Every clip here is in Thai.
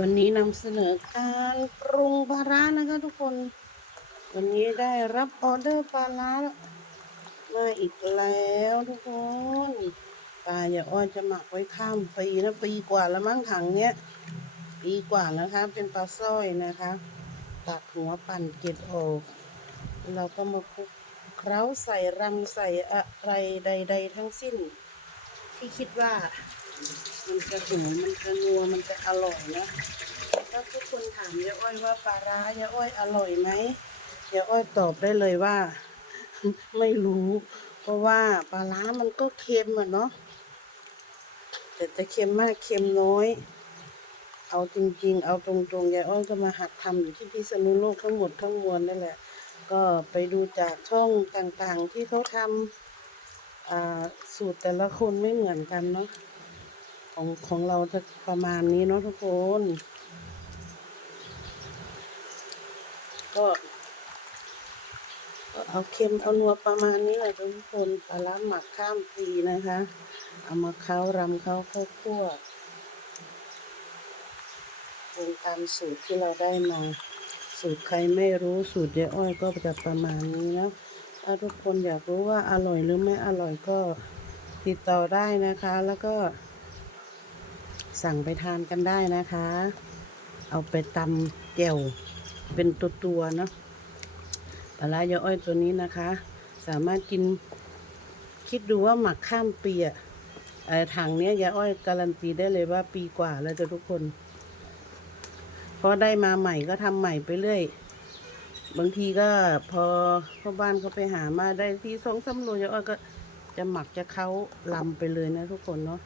วันนี้นำเสนอการปรุงปลาร้านะคะทุกคน วันนี้ได้รับออเดอร์ปลาร้ามาอีกแล้วทุกคนปลาอย่าอ้อยจะหมักไว้ข้ามปีนะปีกว่าแล้วมั้งถังเนี้ยปีกว่านะคะ เป็นปลาสร้อยนะคะ ตัดหัวปั่นเกล็ดออกเราก็มาคลุกเคล้าใส่รำใส่อะไรใด ๆ ทั้งสิ้น ที่คิดว่า มันจะหอมมันจะนัวมันจะอร่อยนะถ้าทุกคนถามยายอ้อยว่าปลาร้ายายอ้อยอร่อยไหมยายอ้อยตอบได้เลยว่า ไม่รู้ เพราะว่าปลาร้ามันก็เค็มอะเนาะแต่จะเค็มมากเค็มน้อย เอาจริง ๆ เอาตรงๆยายอ้อยก็มาหัดทำอยู่ที่พิษณุโลกทั้งหมดทั้งมวลนั่นแหละ ก็ไปดูจากช่องต่างๆที่เขาทำสูตรแต่ละคนไม่เหมือนกันเนาะ ของของเราจะประมาณนี้เนาะทุกคนก็ก็เอาเค็มเอานัวประมาณนี้แหละทุกคนปลาร้าหมักข้ามปีนะคะ เอามาเค้ารำเค้าข้าวคั่วปรุงตามสูตรที่เราได้มา สูตรใครไม่รู้สูตรยายอ้อยก็จะประมาณนี้นะถ้าทุกคนอยากรู้ว่าอร่อยหรือไม่อร่อยก็ติดต่อได้นะคะ แล้วก็ สั่งไปทานกันได้นะคะ เอาไปตำแจ่วเป็นตัวตัวๆเนาะปลาร้ายาอ้อยตัวนี้นะคะ สามารถกินคิดดูว่าหมักข้ามปีอะเอ่อถังเนี้ยยาอ้อยการันตีได้เลยว่าปีกว่าแล้วจะทุกคนพอได้มาใหม่ก็ทำใหม่ไปเรื่อยบางทีก็พอพ่อบ้านเขาไปหามาได้ที่สองสามโลยาอ้อยก็จะหมักจะเขาลำไปเลยนะทุกคนเนาะ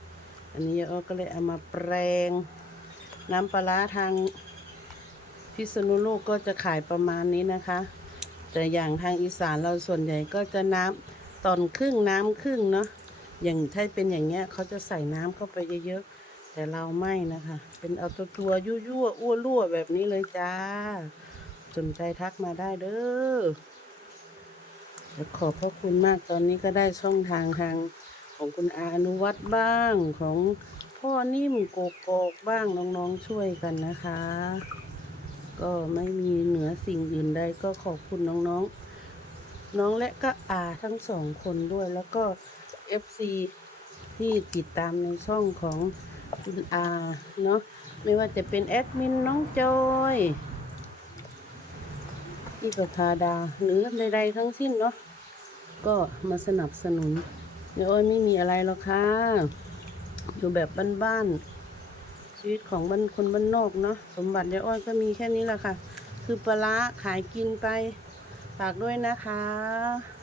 อันนี้ยายอ้อก็เลยเอามาแปลง น้ำปลาร้าทางพิษณุโลกก็จะขายประมาณนี้นะคะ แต่อย่างทางอีสานเราส่วนใหญ่ก็จะน้ำตอนครึ่งน้ำครึ่งเนาะอย่างถ้าเป็นอย่างเงี้ยเขาจะใส่น้ำเข้าไปเยอะๆแต่เราไม่นะคะ เป็นเอาตัวตัวๆยั่วๆอ้วรั่วแบบนี้เลยจ้าสนใจทักมาได้เด้อขอบพระคุณมากตอนนี้ก็ได้ช่องทางทาง ของคุณอาอนุวัตรบ้างของพ่อนิ่มโกโกกบ้างน้องๆช่วยกันนะคะ ก็ไม่มีเหนือสิ่งอื่นใดก็ขอบคุณน้องๆ น้องและก็อาทั้งสองคนด้วยแล้วก็ FC ที่ติดตามในช่องของคุณอาเนาะไม่ว่าจะเป็นแอดมินน้องจอยพี่ประธาดาหรือใดๆทั้งสิ้นเนาะก็มาสนับสนุน ยอ้อยไม่มีอะไรหรอกค่ะ อยู่แบบบ้านๆ ชีวิตของบ้านคนบ้านนอกเนาะ สมบัติยายอ้อยก็มีแค่นี้แหละค่ะ คือปลาร้าขายกินไป ฝากด้วยนะคะ